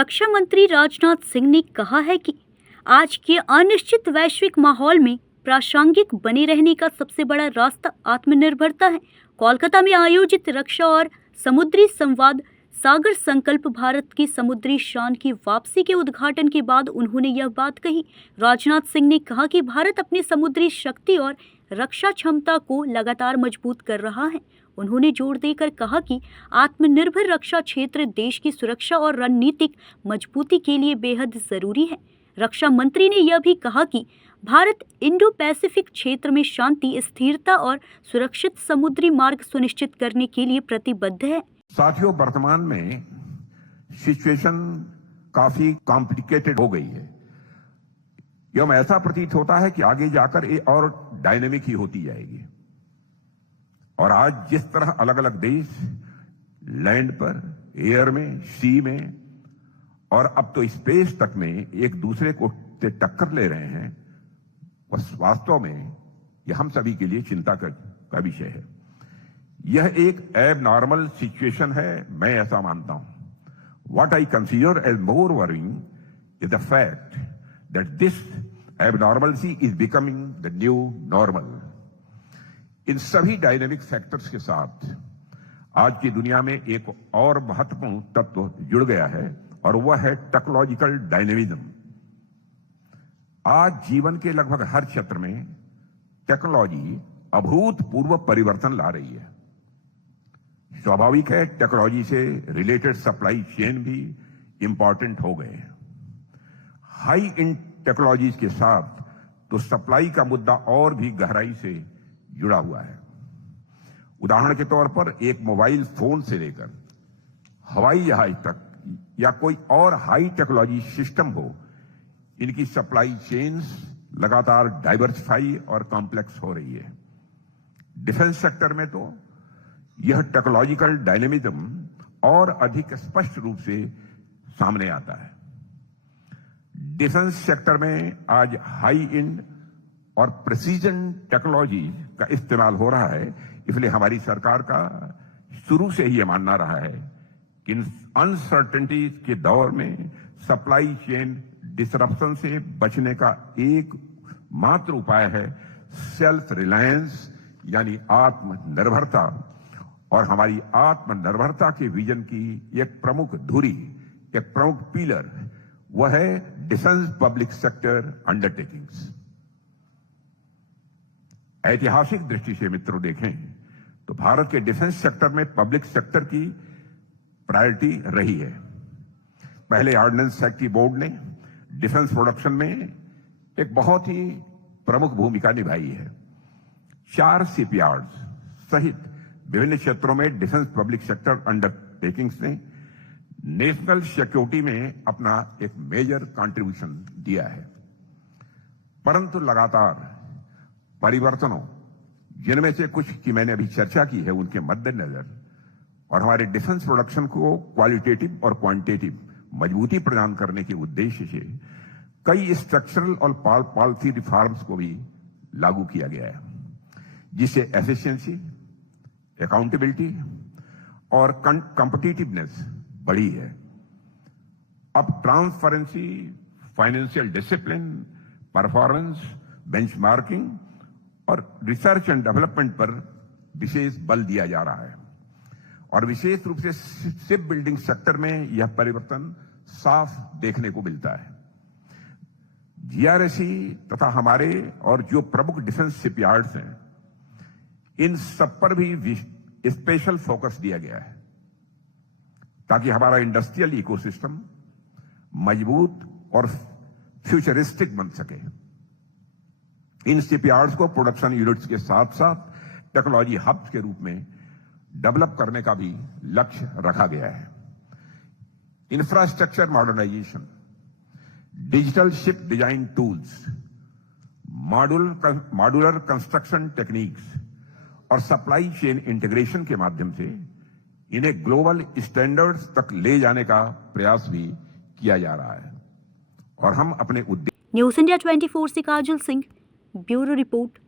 रक्षा मंत्री राजनाथ सिंह ने कहा है कि आज के अनिश्चित वैश्विक माहौल में प्रासंगिक बने रहने का सबसे बड़ा रास्ता आत्मनिर्भरता है। कोलकाता में आयोजित रक्षा और समुद्री संवाद सागर संकल्प भारत की समुद्री शान की वापसी के उद्घाटन के बाद उन्होंने यह बात कही। राजनाथ सिंह ने कहा कि भारत अपनी समुद्री शक्ति और रक्षा क्षमता को लगातार मजबूत कर रहा है। उन्होंने जोर देकर कहा कि आत्मनिर्भर रक्षा क्षेत्र देश की सुरक्षा और रणनीतिक मजबूती के लिए बेहद जरूरी है। रक्षा मंत्री ने यह भी कहा कि भारत इंडो पैसिफिक क्षेत्र में शांति, स्थिरता और सुरक्षित समुद्री मार्ग सुनिश्चित करने के लिए प्रतिबद्ध है। साथियों, वर्तमान में सिचुएशन काफी कॉम्प्लिकेटेड हो गई है। एवं ऐसा प्रतीत होता है कि आगे जाकर ये और डायनेमिक ही होती जाएगी। और आज जिस तरह अलग अलग देश लैंड पर, एयर में, सी में और अब तो स्पेस तक में एक दूसरे को से टक्कर ले रहे हैं, वह वास्तव में यह हम सभी के लिए चिंता का विषय है। यह एक एबनॉर्मल सिचुएशन है, मैं ऐसा मानता हूं। What I consider as more worrying is the fact that this abnormality is becoming the new normal. इन सभी डायनेमिक फैक्टर्स के साथ आज की दुनिया में एक और महत्वपूर्ण तत्व जुड़ गया है और वह है टेक्नोलॉजिकल डायनेमिज्म। आज जीवन के लगभग हर क्षेत्र में टेक्नोलॉजी अभूतपूर्व परिवर्तन ला रही है। स्वाभाविक है, टेक्नोलॉजी से रिलेटेड सप्लाई चेन भी इंपॉर्टेंट हो गए हैं। हाई इन टेक्नोलॉजीज के साथ तो सप्लाई का मुद्दा और भी गहराई से जुड़ा हुआ है। उदाहरण के तौर पर एक मोबाइल फोन से लेकर हवाई जहाज तक या कोई और हाई टेक्नोलॉजी सिस्टम हो, इनकी सप्लाई चेन्स लगातार डाइवर्सिफाई और कॉम्प्लेक्स हो रही है। डिफेंस सेक्टर में तो यह टेक्नोलॉजिकल डायनेमिज्म और अधिक स्पष्ट रूप से सामने आता है। डिफेंस सेक्टर में आज हाई एंड और प्रिसीजन टेक्नोलॉजी का इस्तेमाल हो रहा है। इसलिए हमारी सरकार का शुरू से ही यह मानना रहा है कि इन अनसर्टेनिटीज के दौर में सप्लाई चेन डिसरप्शन से बचने का एक मात्र उपाय है सेल्फ रिलायंस, यानी आत्मनिर्भरता। और हमारी आत्मनिर्भरता के विजन की एक प्रमुख धुरी, एक प्रमुख पिलर, वह है डिफेंस पब्लिक सेक्टर अंडरटेकिंग्स। ऐतिहासिक दृष्टि से मित्रों देखें तो भारत के डिफेंस सेक्टर में पब्लिक सेक्टर की प्रायोरिटी रही है। पहले ऑर्डिनेंस सेक्रेटरी बोर्ड ने डिफेंस प्रोडक्शन में एक बहुत ही प्रमुख भूमिका निभाई है। 4 शिपयार्ड्स सहित विभिन्न क्षेत्रों में डिफेंस पब्लिक सेक्टर अंडरटेकिंग्स ने नेशनल सिक्योरिटी में अपना एक मेजर कंट्रीब्यूशन दिया है। परंतु लगातार परिवर्तनों, जिनमें से कुछ की मैंने अभी चर्चा की है, उनके मद्देनजर और हमारे डिफेंस प्रोडक्शन को क्वालिटेटिव और क्वांटिटेटिव मजबूती प्रदान करने के उद्देश्य से कई स्ट्रक्चरल और पॉलिसी रिफॉर्म्स को भी लागू किया गया है, जिससे एफिशिएंसी, अकाउंटेबिलिटी और कॉम्पिटिटिवनेस बढ़ी है। अब transparency, financial discipline, performance, benchmarking और रिसर्च एंड डेवलपमेंट पर विशेष बल दिया जा रहा है। और विशेष रूप से शिप बिल्डिंग सेक्टर में यह परिवर्तन साफ देखने को मिलता है। जीआरएसी तथा हमारे और जो प्रमुख डिफेंस शिपयार्ड्स हैं, इन सब पर भी स्पेशल फोकस दिया गया है ताकि हमारा इंडस्ट्रियल इकोसिस्टम मजबूत और फ्यूचरिस्टिक बन सके। इन शिपयार्ड्स को प्रोडक्शन यूनिट्स के साथ साथ टेक्नोलॉजी हब्स के रूप में डेवलप करने का भी लक्ष्य रखा गया है। Infrastructure modernisation, digital ship design tools, modular construction techniques और सप्लाई चेन इंटीग्रेशन के माध्यम से इन्हें ग्लोबल स्टैंडर्ड्स तक ले जाने का प्रयास भी किया जा रहा है। और हम अपने न्यूज़ इंडिया 24 से काजल सिंह, ब्यूरो रिपोर्ट।